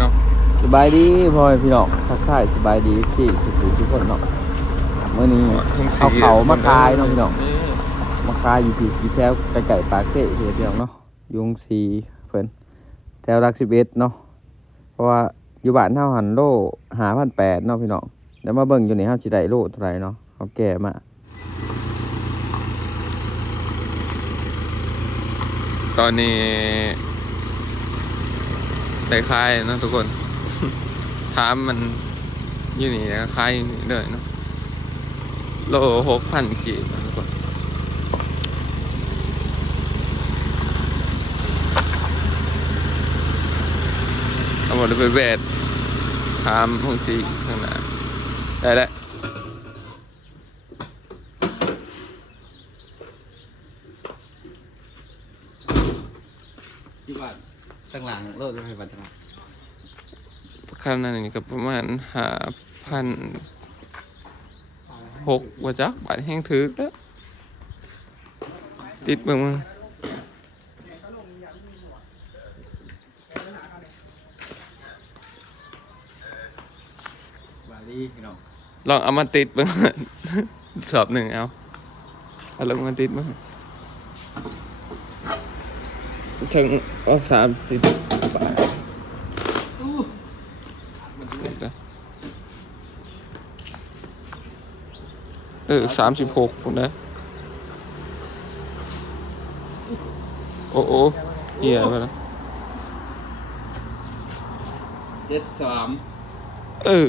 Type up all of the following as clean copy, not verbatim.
เนาะสบายดีพ่อพี่น้องทักทายสบายดีที่ทุกคนเนาะเมื่อนี้เอาเขามาคายเนาะพี่น้องมาคายอยู่ที่แถวไก่ปากเซ่พี่น้องเนาะยุงสีเพิ่นแถวรัก11เนาะเพราะว่าอยู่บ้านเฮาหันโล5,800เนาะพี่น้องเดี๋ยวมาเบิ่งอยู่นี่เฮาสิได้โลเท่าไหร่เนาะเฮาแก่มาตอนนี้ได้คายเนาะทุกคนถามมันอยู่นี่นะคายเลยเนาะโล6,000กีบนะทุกคนเอาหมดไปแวดถามพงซีข้างหน้าได้แล้วที่บ้านตั้งหลังโลดให้บ้านตั้งหลังค่านั้นนี่ก็ประมาณ5,600ว่าจักบาทแห้งถึกแล้วติดเบิ่งมึงบาลีพี่น้องลองเอามาติดเบิ่ง สอบหนึ่งเอาลงมาติดเบิ่งถึง30 บาท36คนนะโอ้เหี้ยไปแล้ว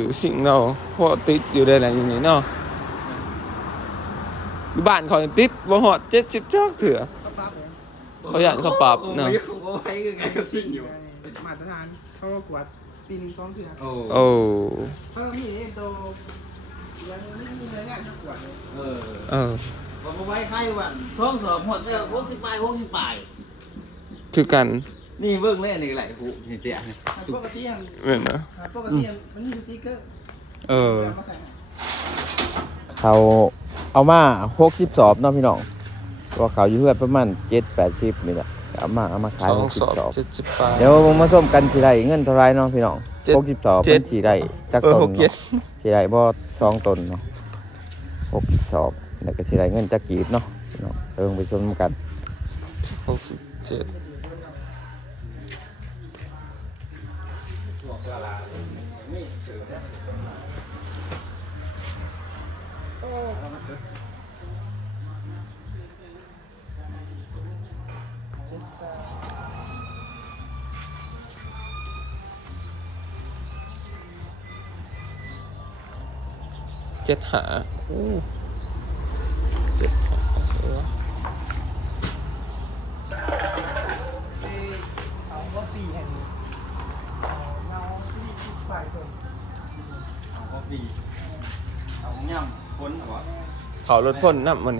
73สิ่งเราพอติดอยู่ได้แหละอยู่นี่เนาะบ้านเขาติดบ่ฮอด70จักเถื่อเขาอยากเขาปรับเนาะเขาไว้คือไงกับสิ่งอยู่มาตรฐานเขาก็กวดปีนึง2 เทื่อโอ้เขามีนี่โตยังไม่มีเนื้องานกวดผมเอาไว้ให้ว่าท้องสอบหมดแล้ว60 ปลายคือกัน นี่เบิ่งเลยนี่ไหลหูนี่เตี้ยนี่ปกติเหมือนนะปกติมันมีสติ๊กเกอร์เขาเอามา60 สอบเนาะพี่น้องว่าเขาอยู่เพื่อนประมาณ7-80นี่แหละเอามาขาย60 สอบเดี๋ยวมาส้มกันสิได้เงินเท่าไรเนาะพี่น้อง60 สอบมันสิได้จักต้นเนาะสิได้บ่2 ต้นเนาะ60 สอบแล้วก็สิได้เงินจักกีบเนาะพี่น้องไปชมกัน677 หา7 หาเอาก็ปีแห่งเงาที่ปลายต้นเอาก็ปีเอาย่ำพ้นเหรอเขารถพ่นน้ำมัน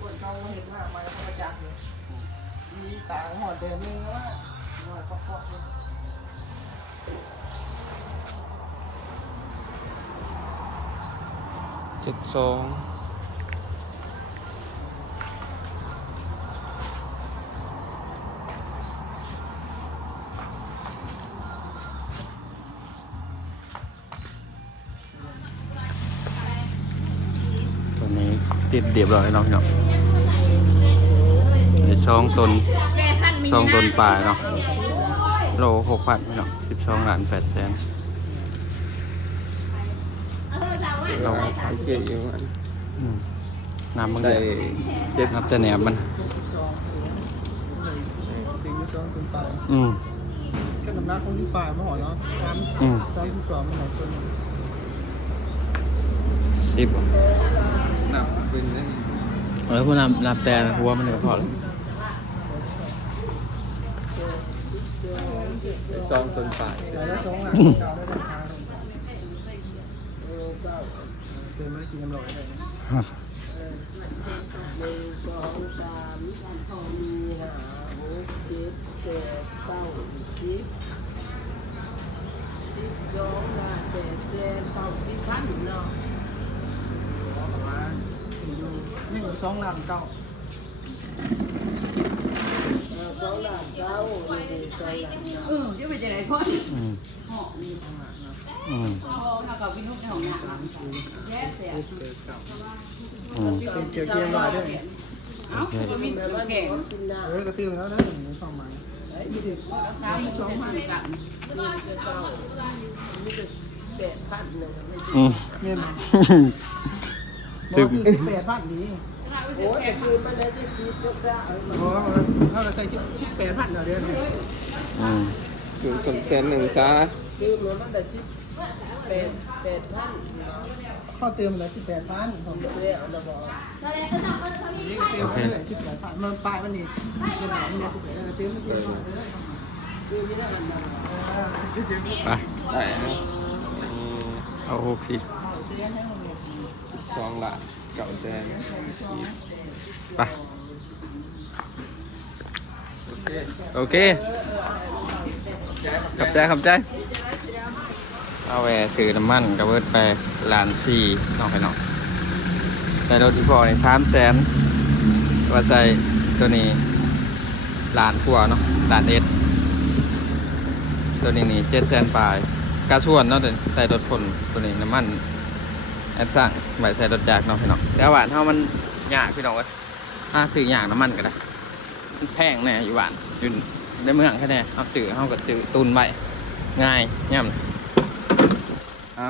คนเขาเห็นว่ามาเขาจักเลยมีตาหอดเดิมนึงว่าหอดปอกเลย72ตัวนี้ติดเรียบร้อยเนาะพี่น้อง2 ต้นปลายเนาะโล6,000เนาะ12,800,000เราขายเกยอยู่มันน้ำมันได้นับแต่แหนมมันก็สำนักของที่ป่ามาหอเนาะ32มันไหนต้น10น้ำเป็นได้พวกน้ำแต่หัวมันก็พอแล้ว2 ต้นปลายแล้ว2 หลังเก่าได้ราคาเติมไม่ได้กินน้ำร้อนเลย1 2 หลังเก่า เดี๋ยวไปจะไหนพ่อ อืม หอม อืม พอถ้าเขาพี่นุ่มในห้องน้ำแย่เสีย อืม เป็นเกี่ยวเกี่ยวลอยด้วย เอ้าก็มีตัวแก่ กระติ้วแล้วนะหนูส่องมา ข้าวมีสองพันกัน อืม เงิน ถึง 8,000นี้โอ้ยคือมันได้ที่คิดก็ได้โอ้เขาจะใส่18,000เดี๋ยวนี้ อืม ถึงสมเซนหนึ่งซะ คือมันได้18,000ข้อเติมแล้ว18,000ผมเรียกเอาจะบอกนี่ก็เติมไปเลย18,000มันปลายมันนี่มันหนาเนี่ยเติมมันเติมไป ได้นะเอา60 12 ละ900,000 ไปโอเคขอบใจเอาแหวซื้อน้ำมันกระเบิดไปล้านสี่น้องไปน้องใส่รถอีพอใน300,000ว่าใส่ตัวนี้ล้านกว่าเนาะล้านเอ็ดตัวนี้นี่700,000ปลายกระส่วนเนาะใส่รถพ่นตัวนี้น้ำมันแอดสั่งไว้ใส่รถจักรเนาะพี่น้องแล้วหวานเท่ามันยากพี่น้องเว้ยซื้อยากน้ำมันก็ได้มันแพงแน่อยู่หวานอยู่ในเมืองแค่ไหนเอาซื้อเอาก็ซื้อตุนไว้ง่ายย่ำเอา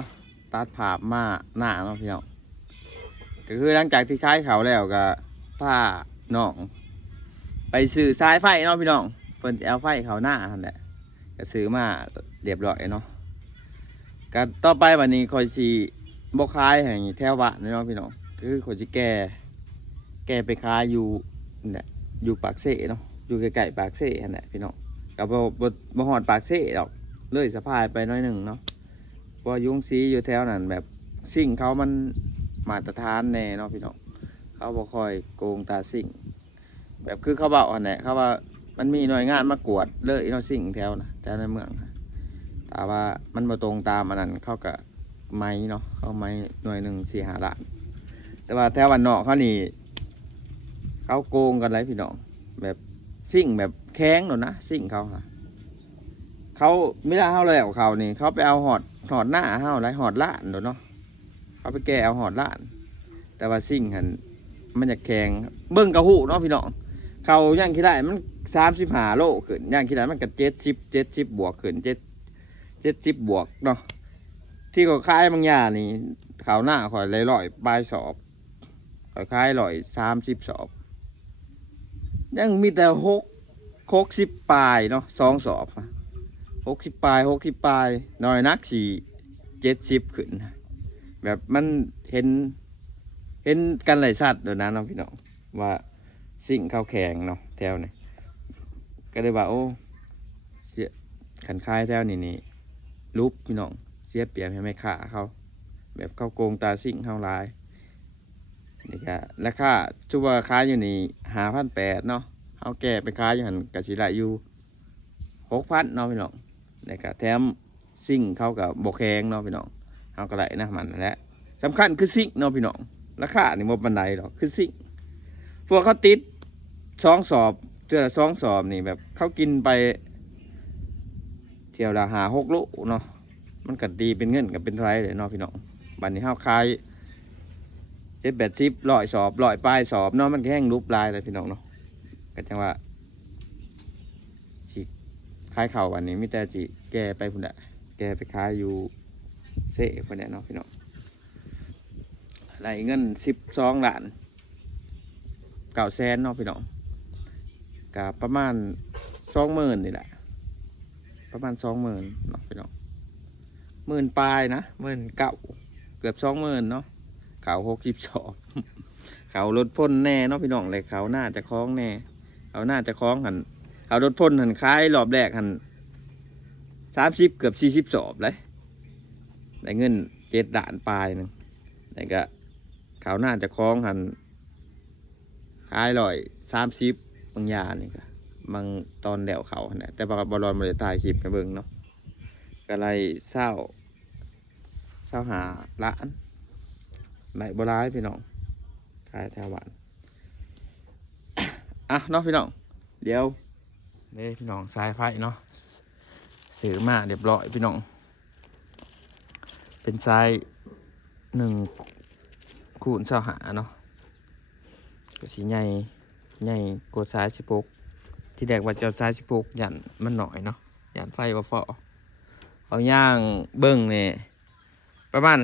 ตัดภาพมาหน้าเนาะพี่น้องก็คือหลังจากที่คล้ายเขาแล้วก็ผ้าน้องไปซื้อสายไฟเนาะพี่น้องเพิ่นจะเอาไฟเขาหน้าหั่นแหละก็ซื้อมาเรียบร้อยเนาะก็ต่อไปวันนี้คอยสิบ่ขายให้แถวบ้านเนาะพี่น้องคือคอยสิแก่ไปขายอยู่เนี่ยอยู่ปากเสเนาะอยู่ใกล้ๆปากเสหั่นแหละพี่น้องก็บ่ฮอดปากเสดอกเลยสะพายไปหน้อยหนึงเนาะเพราะยุงซีอยู่แถวนั้นแบบสิ่งเขามันมาตรฐานแน่เนาะพี่น้องเขาบ่ค่อยโกงตาสิ่งแบบคือเขาเว้าหั่นแหละเขาว่ามันมีหน่วยงานมากวดเลยเนาะสิ่งแถวนะแถวในเมืองแต่ว่ามันบ่ตรงตามอันนั้นเขาก็ไม้เนาะเขาไม้หน่วยหนึ่ง4-5 ล้านแต่ว่าแถววันนอกเขานี่เขาโกงกันไรพี่น้องแบบสิ่งแบบแข้งหนนะสิ่งเขาค่ะเขาไม่ได้เขาแล้วเขานี่เขาไปเอาหอดหน้าเขาไรหอดล้านเนาะเขาไปแก้เอาหอดล้าน แต่ว่าสิ่งหันมันจะแข็งเบิ้งกระหูเนาะพี่น้องเขาย่างขี้ได้มัน35 โลขึ้นย่างขี้ได้มันก็70 บวกขึ้น70 บวกเนาะที่เขาขายบางอย่างนี่เขาหน้าข่อยเลย100 ปลายสอบข่อยขาย130 สอบยังมีแต่60 ปลายเนาะ2 สอบ60 ปลายน้อยนักสี่70 ขึ้นแบบมันเห็นกันหลายสัตว์เดี๋ยวนั้นเนาะพี่น้องว่าสิ่งเข้าแข็งเนาะแถวนี่ก็เลยว่าโอ้เสียขันคายแถวนี่รูปพี่น้องเสียเปรียบให้ไม่ขาเขาแบบเขาโกงตาสิ่งเข้าลายนี่ก็ราคาชุบว่าขายอยู่นี่5,800เนาะเอาแก่ไปขายอยู่หันกะสิได้อยู่6,000เนาะพี่น้องนี่ก็แถมสิ่งเขากับบกแข็งเนาะพี่น้องเอาก็ได้นะมันนั่นแหละสำคัญคือสิ่งเนาะพี่น้องราคานี่บ่ปานใดหรอกคือสิ่งพวกเขาติด2 สอบเทื่อละ2 สอบนี่แบบเขากินไปเที่ยวละ5-6 โลเนาะมันก็ดีเป็นเงินกับเป็นไรเลยเนาะพี่น้องบัดนี้เฮาขาย70-80 100 สอบ100 ปลายสอบเนาะมันก็แห้งรูปลายเลยพี่น้องเนาะก็จังว่าสิขายข้าววันนี้มีแต่สิแก่ไปพุ่นน่ะแก่ไปขายอยู่เซ่พุ่นน่ะเนาะพี่น้องได้เงิน12 ล้าน 900,000เนาะพี่น้องก็ประมาณ 20,000 นี่แหละประมาณ 20,000เนาะพี่น้อง10,000 ปลายนะ19,000เกือบ 20,000เนาะเขา62เขารถพ่นแน่เนาะพี่น้องเลยเขาน่าจะคล้องแน่เขาน่าจะคล้องหันเขารถพ่นหันคล้ายรอบแรกหัน30เกือบ40 สอบเลยได้เงิน7 ล้านปลายนึงแต่ก็เขาน่าจะคล้องหันคล้าย130บางอย่างนี่ก็บางตอนแดวเขาเนี่ยแต่บอลมาเลยถ่ายคลิปกันเบิ่งเนาะก็เลยเศร้าหาล้านไหนโบราณพี่น้องขายแถวบ้าน อ่ะเนาะพี่น้องเดี๋ยว เด้พี่น้องสายไฟเนาะซื้อมาเรียบร้อยพี่น้องเป็นสาย1 คูณ20 หาเนาะก็สีใหญ่กว่าสาย16ที่แรกว่าจะเอาสาย16ยันมันหน่อยเนาะยันไฟบ่พอเอาย่างเบิ้งเนี่ยประมาณ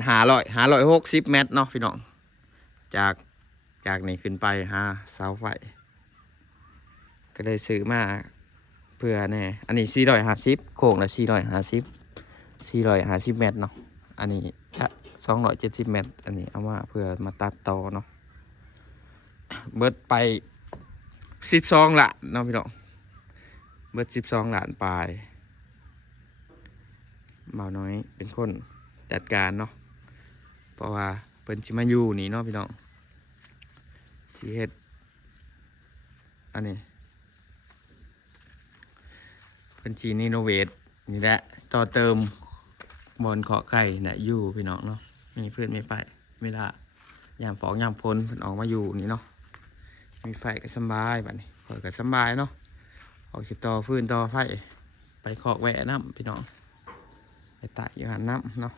560 เมตรเนาะพี่น้องจากนี่ขึ้นไปหาเสาไฟก็เลยซื้อมาเพื่อแน่อันนี้450โค้งละ450 เมตรเนาะอันนี้270 เมตรอันนี้เอามาเพื่อมาตัดต่อเนาะเบิดไป12 ล้านเนาะพี่น้องเบิด12 ล้านปลายเบาน้อยเป็นคนจัดการเนาะเพราะว่าเพิ่นสิมาอยู่นี่เนาะพี่น้องสิเฮ็ดอันนี้เพิ่นสิรีโนเวทนี่แหละต่อเติมบอนขอไก่เนี่ยอยู่พี่น้องเนาะมีเพื่อนมีไฟเวลายามฝนเพิ่นออกมาอยู่นี่เนาะมีไฟก็สบายบัดนี้ข่อยก็สบายเนาะออกสิต่อฟืนต่อไฟไปขอกแวะน้ำพี่น้องไปตากอยู่หันน้ำเนาะ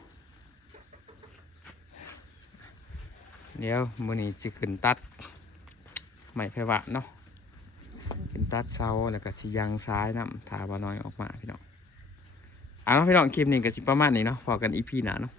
เดี๋ยวมื้อนี้สิขึ้นตัดไม้ไผ่หวานเนาะขึ้นตัดเสาแล้วก็สิยังซ้ายน้ำทาบ่น้อยออกมาพี่น้องเนาะพี่น้องคลิปนี้ก็สิประมาณนี้เนาะพอกันอีพีหน้าเนาะ